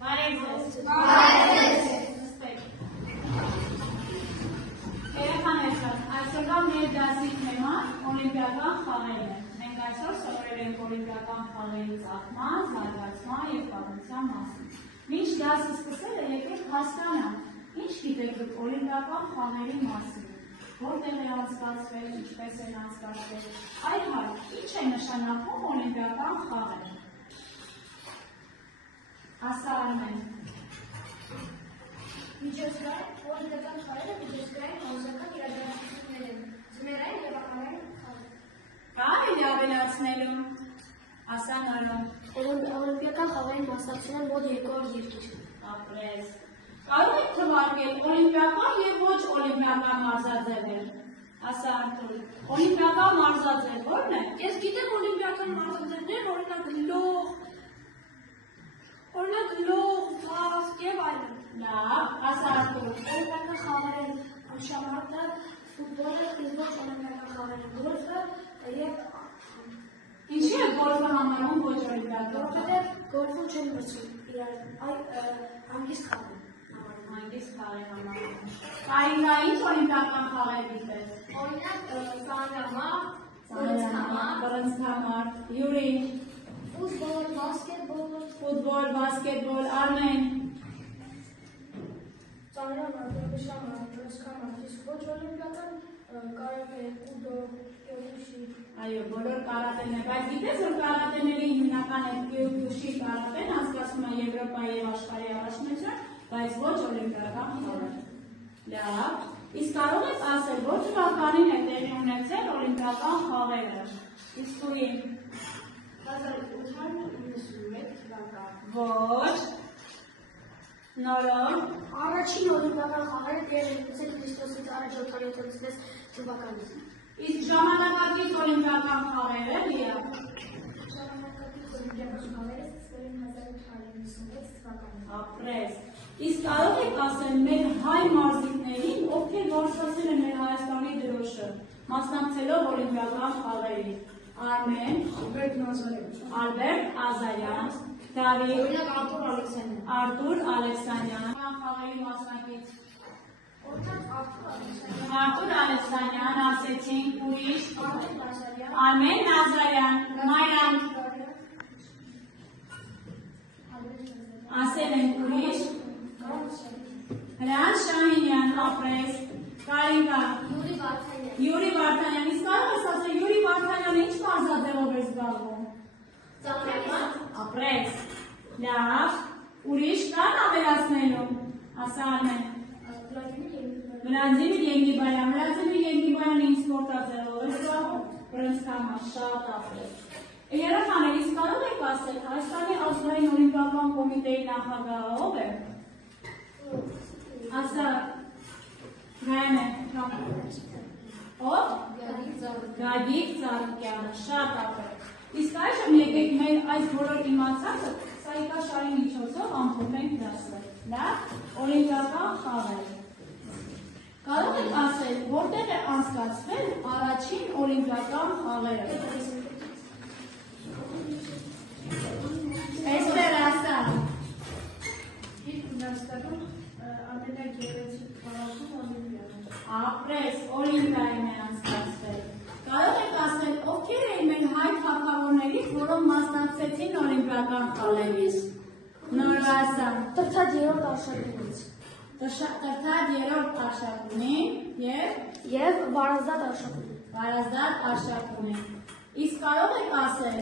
Այսօրվա մեր դասի թեման օլիմպիական խաղերն են։ Մենք այսօր սովորել ենք օլիմպիական խաղերի ծագման, զարգացման և պատմության մասին։ Մինչ դասը սկսելը եկեք հասկանանք, ինչ գիտեք օլիմպիական խաղերի մասին, որտեղ է անցկացվել, ինչպես են անցկացվել, այլ հայ, ինչ է նշանակում օլիմպիական խաղերը։ Ասա Արմեն։ Միջազգային օլիմպիական խաղերը միջազգային համազգական իրադարձություններ են, ձմեռային և ամառային խաղեր։ Կարելի ավելացնելու, ասա Նորա։ Օլիմպիական խաղերին մասնակցել են մոտ 200 երկիր։ Ապրես։ Կարող եք թվարկել օլիմպիական և ոչ օլիմպիական մարզաձևեր։ Ասա Արտուր, օլիմպիական մարզաձև ո՞րն է։ Ես գիտեմ օլիմպիական մարզաձևներ, օրինակ լող, վազք և այլն։ Լավ, ասա Արտուր։ Օլիմպիական խաղերին շահմատը, ֆուտբոլը, ոչ օլիմպիական խաղերը, գոլֆը և Ինչի է գոլֆը համարում ոչ օլիմպիական։ որովհետև գոլֆում չեն մրցում իրար, հանգիստ խաղ է։ Հանգիստ խաղ է համարում։ Կարինա, ինչ օլիմպիական խաղեր գիտես։ Օրինակ ծանրամարտ, բռնցքամարտ, Յուրի, ֆուտբոլ, բասկետբոլ, ֆուտբոլ, բասկետբոլ, Արմեն։ ծանրամարտ, բռնցքամարտ, իսկ ոչ օլիմպիական կարատե, կուդո, կիոկուշի։ Այո, բոլոր կարատեներ, բայց գիտես, որ կարատեների հիմնական է կիոկուշի կարատեն անցկացվում է Եվրոպայի և աշխարհի առաջնություն, բայց ոչ օլիմպիական խաղեր։ Լավ, իսկ կարող եք ասել, որ թվականին է տեղի ունեցել օլիմպիական խաղերը։ Իսկույն 1891 թվական։ Ոչ։ Նորո։ Առաջին օլիմպիական խաղերը տեղի ունեցել Քրիստոսից առաջ 776 թվականին։ Իսկ ժամանակակից օլիմպիական խաղերը լիա։ Ժամանակակից օլիմպիական խաղերը սկսվել են 1896 թվականին։ Ապրես։ Իսկ կարող եք ասել մեր հայ մարզիկներին, ովքեր որսացել են մեր Հայաստանի դրոշը, մասնակցելով օլիմպիական խաղերին։ Արմեն, Ալբերտ Ազարյան, Դավիթ, Արտուր Ալեքսանյան, խաղերի մասնակից։ Արտուր Ալեքսանյան, ասեցինք, ուրիշ, Արմեն Նազարյան, Մարիամ, ասել ենք ուրիշ, Հրան Շահինյան, ապրես, Կարինկա, Յուրի Վարդանյան, իսկ կարող ես ասել Յուրի Վարդանյանը ինչ մարզաձևով է զբաղվում։ Ապրես, լավ, ուրիշ կան ավելացնելու, ասա Արմեն։ Վլադիմիր Ենգիբարյան, Վլադիմիր Ենգիբարյանը ինչ սպորտաձևով է զբաղվում, բռնցքամարտ, շատ ապրես։ Երեխաներ, իսկ կարող եք ասել, Հայաստանի ազգային օլիմպիական կոմիտեի նախագահը ով է։ Ասա Գայանը, ով։ Գագիկ Ծառուկյանը, շատ ապրես։ Իսկ այժմ եկեք մեր այս բոլոր իմացածը սայիկաշարի միջոցով ամփոփենք դասը։ Լավ, օլիմպիական խաղեր։ Կարող եք ասել, որտեղ է անցկացվել առաջին օլիմպիական խաղերը։ Էստեր ասա։ Ապրես, օլիմպիային է անցկացվել։ Կարող եք ասել, ովքեր էին մեր հայ թագավորներից, որոնք մասնակցեցին օլիմպիական խաղերին։ Նոր ասա։ Տրթած երրորդ արշակունից։ Տրթած երրորդ արշակունին և Վարազդատ արշակունին։ Վարազդատ արշակունին։ Իսկ կարող եք ասել,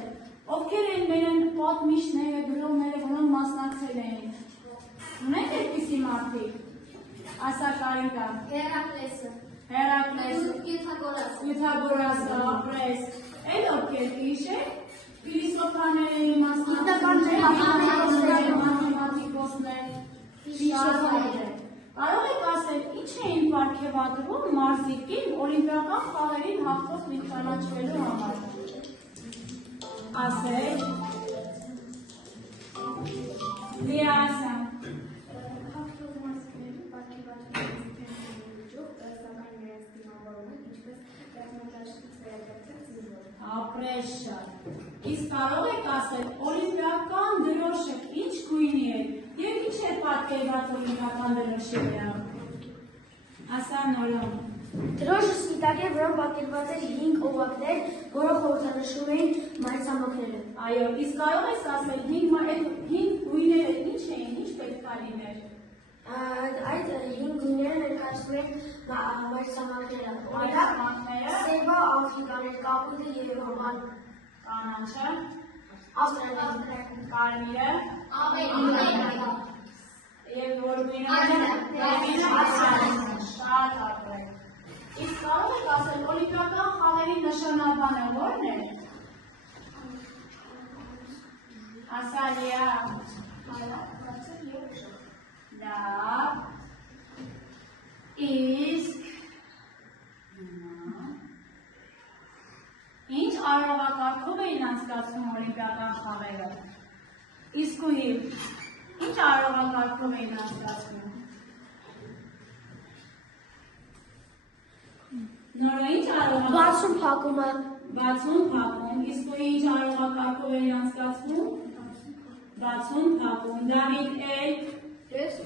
ովքեր էին մեր պատմիչները, գրողները, որոնք մասնակցել էին։ Ունենք այդպիսի մարդիկ։ Ասա Կարինկա։ Հերակլեսը։ Պյութագորասը, ապրես։ Էլ ովքեր հիշեք, ֆիլիսոփաները, մաթեմատիկոսներ, կարող եք ասել, ինչ էին պարգևատրում մարզիկին օլիմպիական խաղերին հաղթող ճանաչվելու համար։ Ասել։ Լիա ասա։ Ապրես շատ։ Իսկ կարող եք ասել, օլիմպիական դրոշը ինչ գույնի է, Եվ ինչ է պատկերված օլիմպիական դրոշի վրա։ Ասա նորոն։ Դրոշը սպիտակ է, որոնք պատկերված էր 5 օղակներ, որոնք խորհրդանշում էին մայրցամաքները։ Այո, իսկ կարող ես ասել 5 գույները ինչ էին, ինչ պետք է լիներ։ Այդ 5 գույները ներկայացնում են մայրցամաքները։ Օրինակ, սեբա, աֆրիկաներ, կապույտը եւ հոման։ Կանաչը, Ավստրալիան, կարմիրը, Ամերիկա։ եւ որ գույները շատ ապրել։ Իսկ կարող եք ասել օլիմպիական խաղերի նշանաբանը ո՞րն է։ Ասալիա։ Լավ։ Իսկ ինչ արարողակարգով էին անցկացվում օլիմպիական խաղերը։ Իսկույն ինչ արարողակարգով էին անցկացվում։ Նորը ինչ արարողակարգով։ Բացում փակումը։ Բացում փակում, իսկ ինչ արարողակարգով էին անցկացվում։ Բացում փակում, Դավիթ Ես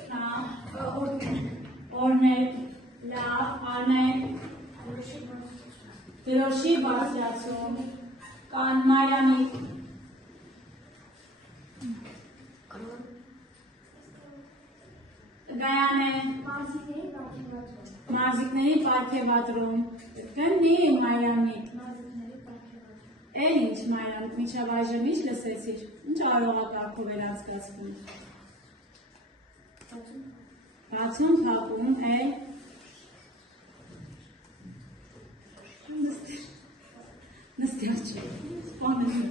օրներ, լավ, Արմեն, դրոշի բարձրացում, կան Մարիամի, Գայանե, մարզիկների պարգևատրում, կնի Մարիամի, էլ ինչ Մարիամ, մինչև այժմ ինչ լսեցիր, ինչ արարողակարգով էր անցկացվում։ Բացում փակում է նստյալ չէ, սպանել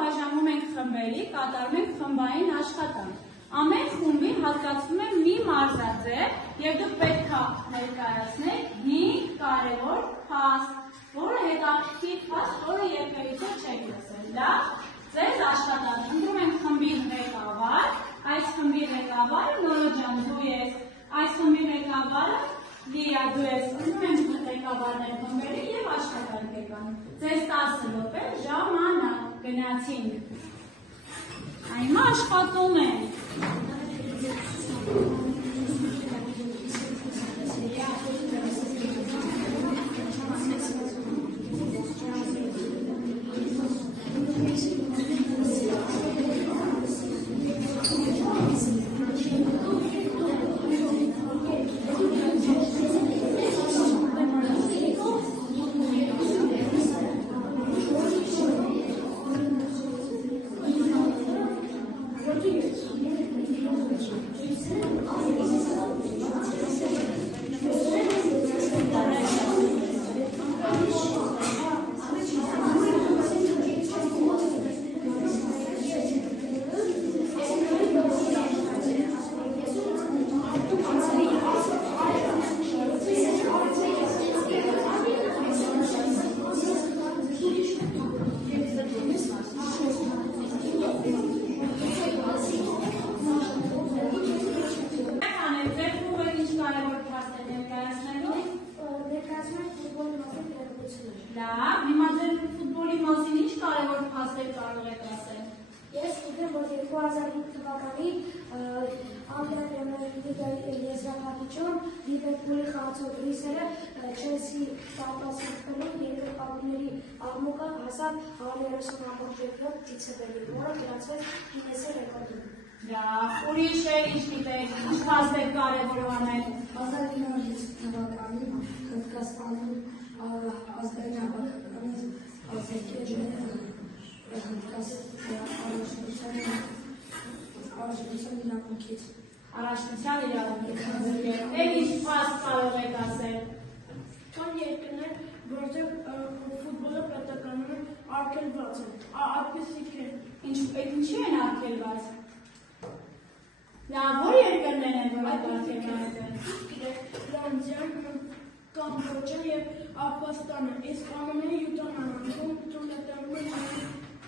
բաժանում ենք խմբերի, կատարում ենք խմբային աշխատանք։ Ամեն խումբի հատկացվում է մի մարզաձև և դուք պետք է ներկայացնեք 5 կարևոր փաստ, որը հետաքրքիր փաստ, որը երբևիցե չեք լսել։ Լավ, ձեզ աշխատանք ընտրում ենք խմբի ղեկավար, այս խմբի ղեկավարը Նորո ջան դու ես, այս խմբի ղեկավարը Լիա դու ես, ընտրում ենք ղեկավարներ խմբերի և աշխատանք եք անում։ Ձեզ 10 րոպե ժամանակ գնացինք։ Հիմա աշխատում ենք։ Լավ, հիմա ձեր ֆուտբոլի մասին ինչ կարևոր փաստեր կարող եք ասել։ Ես գիտեմ, որ 2005 թվականի Անգլիայի պրեմիեր լիգայի եզրափակիչում Լիվերպուլի խաղացող Ռիսերը Չելսի տապասխանում երկրորդ ակումբների աղմուկը հասավ 130 դիցեբելի, որը գրանցվեց Գինեսի ռեկորդում։ Լավ, ուրիշ է ինչ գիտեք, ինչ փաստեր կարևոր անել։ 1950 թվականին Հնդկաստանում ազգային հավաքականից ազգեր առաջնության իրավունքից։ Առաջնության իրավունքից։ Էլ ինչ փաստ կարող եք ասել։ Կան երկրներ, որտեղ ֆուտբոլը պետականորեն արգելված է։ Այդպիսիք են։ Ինչի են արգելված։ Լավ, որ երկրներ են, որ արգելված են։ Ֆրանսիան, Կամբոջան և Աֆղանստանը, իսկ ԱՄՆ-ի յուտանանում թույլատրվում է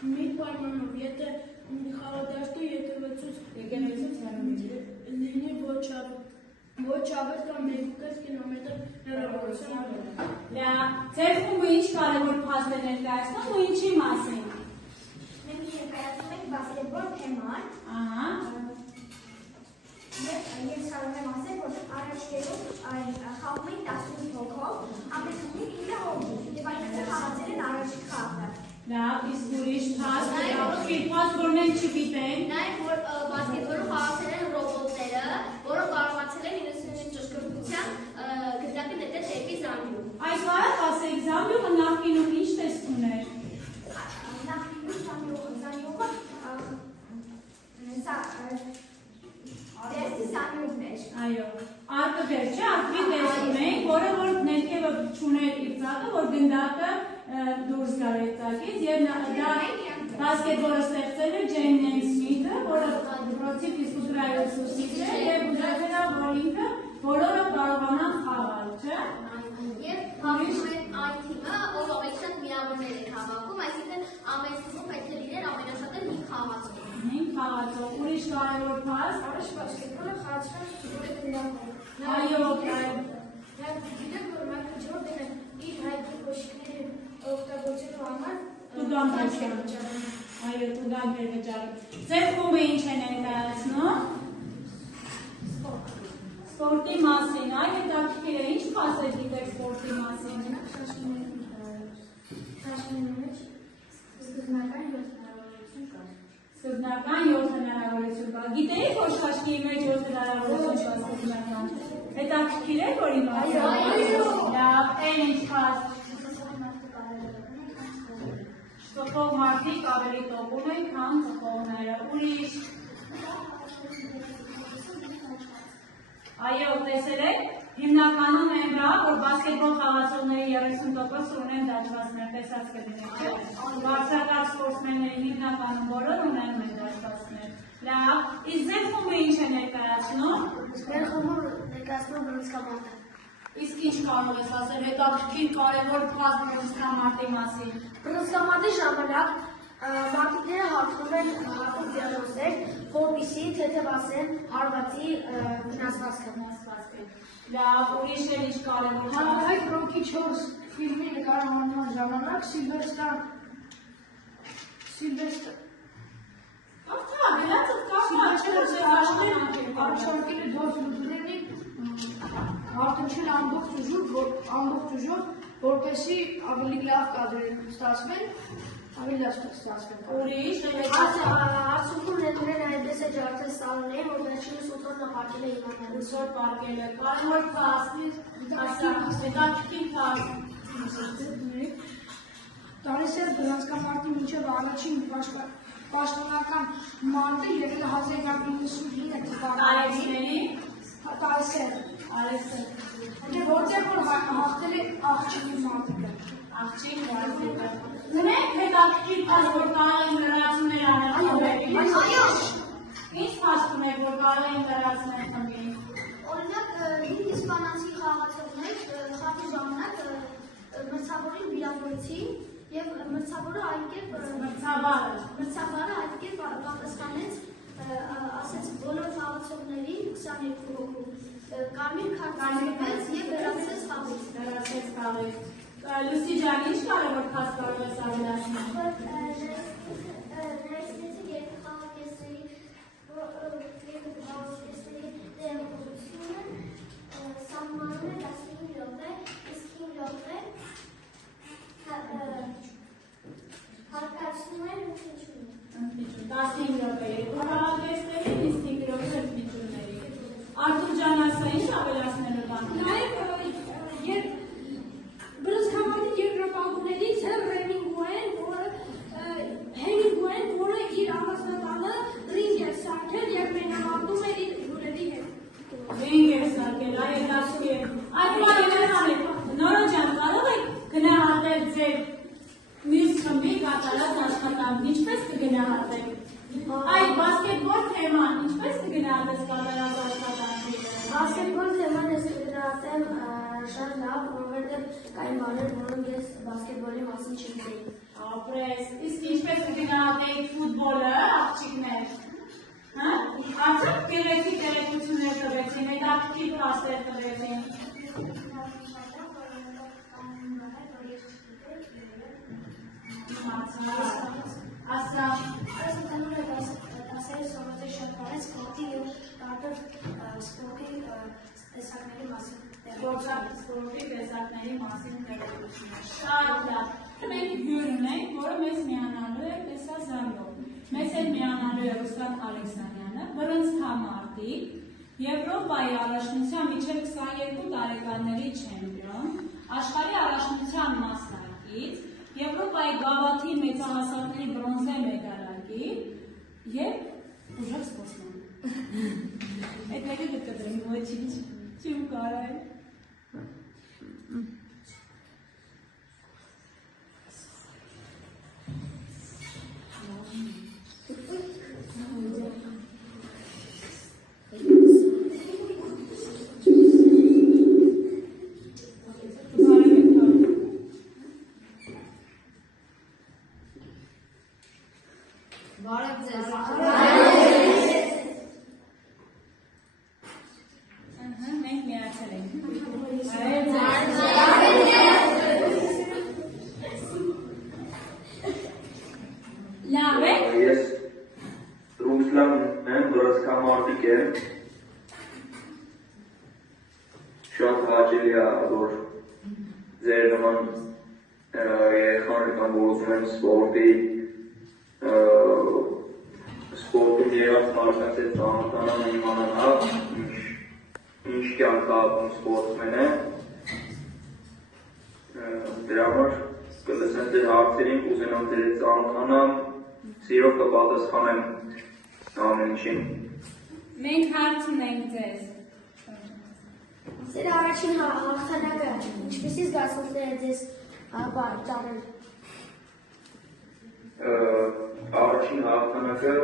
մի պայմանով, եթե խաղադաշտը եկեղեցուց լինի ոչ ավելի կամ 1.5 կիլոմետր հեռավորությամբ։ Լավ, ձեր խումբը ինչ կարևոր փաստ է ներկայացնում ու ինչի մասին։ Մենք ներկայացնում ենք բասկետբոլ որ թեման Ես կարող եմ ասել, որ առաջերում խաղում էին 18 հոգով, ամենքին 9 հոգի, և այնքան խաղացել են առաջին խաղը։ Լավ, իսկ ուրիշ փաստ որ մենք չգիտենք։ Նաև որ բասկետբոլում խաղացել են ռոբոտները, որոնք կարողացել են 99 ճշգրտության գնդակը նետել դեպի զամբյուղ։ Այս հարած ասեք, զամբյուղը նախկինում ինչ տեսք ուներ։ Նախկինում զամբյուղը Դերսի զամբյուղն էր։ Այո, արտվեր չէ, արտվի տեսում ենք, որը որ ներքևը չուներ իր ծակը, որ գնդակը դուրս գար այդ ծակից, և դա բասկետբոլը ստեղծել է Ջեյմս Սմիթը, որը դպրոցի ֆիզկուլտուրայի ուսուցիչ է, և ուզեցել է, որ ինքը բոլորը կարողանան խաղալ, չէ։ Եվ հավաքում են այն թիմը, ով ամենաշատ միավորներ են հավաքում, այսինքն ամեն թիմում պետք է լիներ ամենաշատը 5 խաղացող։ 5 խաղացող, ուրիշ կարևոր փաստ։ Առաջ բասկետբոլը խաղացան ֆուտբոլի գնդակով։ Այո, Եվ գիտեք, որ Մայքլ Ջորդանը իր հայտնի կոշիկների օգտագործելու համար տուգանք էր վճարում։ Ձեր խումբը ինչ են ներկայացնում։ Սպորտի մասին, այ հետաքրքիր է, ինչ փասեր գիտեք սպորտի մասին։ Սկզբնական 7 հնարավորություն կա։ Գիտեիք, որ շաշկի մեջ 7 հնարավորություն կա սկզբնական։ Հետաքրքիր է, որի մասին։ Լավ, այն ինչ փաստ։ Տխով մարդիկ ավելի տոկում են, քան տխովները։ Ուրիշ։ Այո, տեսել եք, հիմնականում են բրա, որ բասկետբոլ խաղացողների 30% ունեն դաջվածներ, տեսած կդինեք, չէ։ Բարձրակարգ սպորտսմենների հիմնականում բոլոր ունեն դաջվածներ։ Լավ, իսկ ձեր խումբը ինչ է ներկայացնում։ Մեր խումբը ներկայացնում բռնցքամարտը։ Իսկ ինչ կարող ես ասել հետաքրքիր կարևոր փաստ բռնցքամարտի մասին։ Բռնցքամարտի ժամանակ մարդիկները հատվում են հատուկ դիալոզներ, որպեսզի թեթևացնեն հարվածի վնասվածքը։ Լավ, ուրիշ էլ ինչ կարևոր փաստ։ Հանրահայտ Ռոքի 4 ֆիլմի նկարահանման ժամանակ Սիլվեստրը առաջարկել է Դորթ Լուդգրենին հարթնչել ամբողջ ուժով, որպեսզի ավելի լավ կադրեր ստացվեն, ավելի լավ ստացվեն։ Ուրիշ, Արդյունքում ներդրել այդպես է ջարդել սալոններին, որ վերջինս 8 օր նպարկել է իմանալ։ 8 օր պարկել է, կարևոր փաստ, հետաքրքիր փաստ։ Տարեսեր բռնցքամարտի մինչև առաջին պաշտոնական մարտը եղել 1999 Տարեսների։ Տարեսեր։ Որտեղ որ հաղթել է աղջիկի մարտիկը։ Աղջիկ մարտիկը։ Ունեք հետաքրքիր փաստ, որ կարող են լրացումներ անել խմբերի։ Այո։ Ինչ փաստ ունեք, որ կարող են լրացնել խմբի։ Օրինակ 5 իսպանացի խաղացողներ խաղի ժամանակ մրցավորին վիրավորեցին և մրցավորը այդ կերպ պատասխանեց, ասեց բոլոր խաղացողներին 22 հոգու կարմիր քարտ ծրվեց և վերացրեց խաղից։ Լուսի ջան, ինչ կարևոր փաստ կարող ես ավելացնել։ Ներսնեցի երկու խաղակեսների տեղավորությունը սահմանում է 15 րոպե, իսկ 5 րոպե հարկացնում է ընդմիջումը։ 15 րոպե երկու խաղակեսների, իսկ 5 րոպե ընդմիջումների։ Արթուր ջան, ասա ինչ ավելացնելու բան։ Նաև բռնցքամարտի երկրապահներից է Հեմինգուեն, որը իր ամասնատանը ռինգ էր սարքել և մենամարտում էր իր հյուրերի հետ։ Ռինգ էր սարքել, այ հետաքրքիր է։ Այդ բանը Նորա ջան, կարող եք գնահատել ձեր մյուս խմբի կատարած աշխատանքն, ինչպես կգնահատեք։ Այդ բասկետբոլ թեման, ինչպես կգնահատես կատարած աշխատանքի։ Բասկետբոլ թեման ես կգնահատեմ շատ լավ, որովհետև կային բաներ, որոնք ես բասկետբոլի մասին չգիտեի։ Ապրես, իսկ ինչպես կգնահատեիք ֆուտբոլը, աղջիկներ։ Արդյոք գեղեցիկ տեղեկություններ տվեցին, հետաքրքիր փաստեր տվեցին։ Ասա։ է շատ բան սպորտի և տարբեր սպորտի տեսակների մասին Սպորտի տեսակների մասին տեղեկություններ։ Շատ լավ։ Մենք հյուր ունենք, որը մեզ միանալու է տեսազանգով։ Մեզ հետ միանալու է Ռուստամ Ալեքսանյանը, բռնցքամարտիկ, Եվրոպայի առաջնության մինչև 22 տարեկանների չեմպիոն, աշխարհի առաջնության մասնակից, Եվրոպայի գավաթի մեծահասակների բրոնզե մեդալակիր և ուժեղ սպորտսման։ Այդ մեկը կտրենք, ոչինչ չիմ կարայ։ Մենք միացել ենք։ Լավ է։ Ես Ռուսլանն եմ, բռնցքամարտիկ եմ։ Շատ հաճելի է, որ ձեր նման երեխաներ կան, որ ուզում են սպորտում եղած մարդկանց հետ ծանոթանան ու իմանան, ինչ կյանք է ապրում սպորտսմենը։ Դրա համար կլսեմ ձեր հարցերին, կուզենամ ձեր հետ ծանոթանամ, սիրով կպատասխանեմ ամեն ինչին։ Մենք հարց ունենք ձեզ։ Ձեր առաջին հաղթանակը ինչպեսի զգացումներ է ձեզ ծառել։ Առաջին հաղթանակը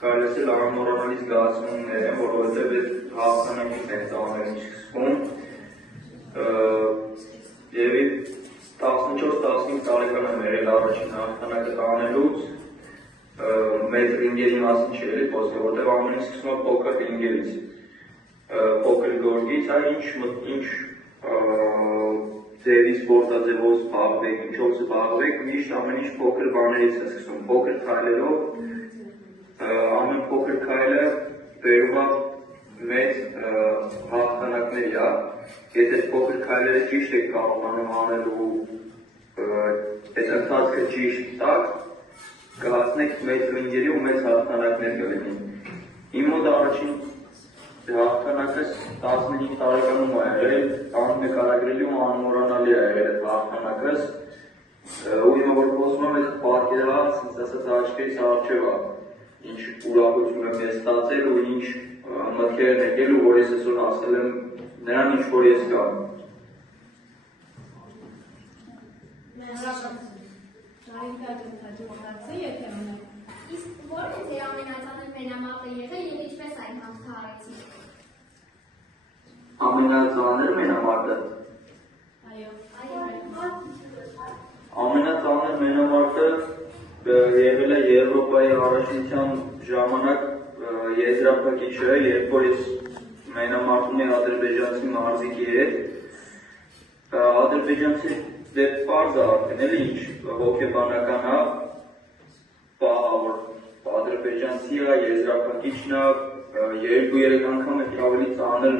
կարելի ասել անմոռանալի զգացումներ են, որովհետև այդ հաղթանակից են ծանրին սկսվում։ Եվ 14-15 տարեկան եմ եղել առաջին հաղթանակը տանելուց, մեծ ռինգերի մասին չէ, խոսքը, որտեղ ամեն ինչ սկսում է փոքր ռինգերից, փոքր գորգից, ինչ ձևի սպորտաձևով զբաղվեք, ինչով զբաղվեք, միշտ ամեն ինչ փոքր բաներից է սկսում, փոքր քայլերով, ամեն փոքր քայլը բերում է մեծ հաղթանակների, եթե փոքր քայլերը ճիշտ եք կարողանում անել ու այդ ընթացքը ճիշտ տակ, կհասնեք մեծ ռինգերի ու մեծ հաղթանակներ կլինի։ Իմ մոտ առաջին հաղթանակս 15 տարեկանում է եղել, աննկարագրելի ու անմոռանալի է եղել այդ հաղթանակս, ու հիմա որ խոսում եմ, այդ պատկերը ինձ ասած աչքերիս առջև է, ինչ ուրախություն եմ ես ստացել ու ինչ մտքեր են եկել ու որ ես այսօր ասել եմ նրան ինչ որ ես կամ։ Իսկ ո՞րն է ձեր ամենածանր մենամարտը եղել և ինչպես այն հաղթահարեցիք։ Ամենածանր մենամարտը։ Ամենածանր մենամարտը եղել է Եվրոպայի առաջնության ժամանակ եզրափակիչը, երբ որ ես մենամարտում էի ադրբեջանցի մարզիկի հետ։ Ադրբեջանցի դեպ պարզ է արդեն, էլի ինչ հոգեբանական է, որ ադրբեջանցի է, եզրափակիչն է, 2-3 անգամ է ավելի ծանր